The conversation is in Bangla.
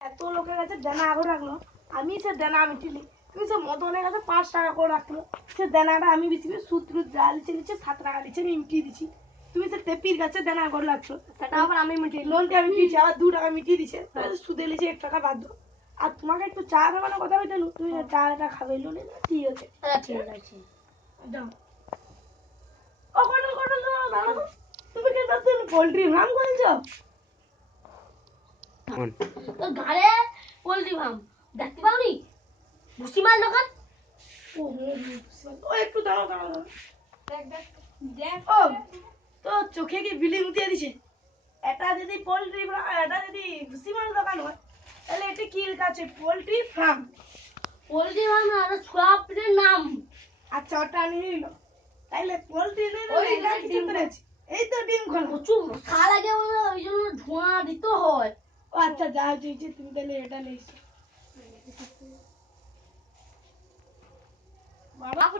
এত লোকের কাছে দেনা করে রাখলো, আমি সে দেনা মিটিলি। তুমি সে মদনের কাছে 5 টাকা করে রাখলো, সে দেনাটা আমি বেশি সূত্র যা লিখে নিচ্ছে 7 টাকা লিখে আমি মিটিয়ে দিচ্ছি। তুমি সে টেপির কাছে দেনা করে রাখছো, সেটা আবার আমি মিটিয়ে লোনটা আমি দিয়েছি, আবার 2 টাকা মিটিয়ে দিচ্ছে, সুদে লিখে 1 টাকা বাদ দাও। আর তোমাকে একটু চা খাওয়ানোর কথা বলতে, তুমি চাটা খাবে লোনে। ঠিক আছে, ঠিক আছে, যাও। ও কটল কটল দাঁড়াও, তুমি কি নতুন পোল্ট্রি ফার্ম করেছো? ঘরে পোল্ট্রি ফার্ম দেখতে পাওনি? ভুসিমাল দোকান। ও একটু দাঁড়াও দাঁড়াও দাঁড়াও, দেখ দেখ দেখ। ও তো চোখে কি বিলি মুতিয়ে দিছে? এটা যদি পোল্ট্রি এটা যদি ভুসিমাল দোকান হয়, তাহলে এটা কি লেখা আছে? Poultry farm. পোল্ট্রি ফার্ম না, এটা শপের নাম। আচ্ছা, ওটা নিয়ে নিল। তাইলে পোল্ট্রি ওই কিছু করেছে, এই তো ডিম খোলা প্রচুর মশা লাগে, ওই জন্য ধোঁয়া দিতে হয়। ও আচ্ছা, যা হয়েছে তুমি তাহলে এটা নিয়েছো।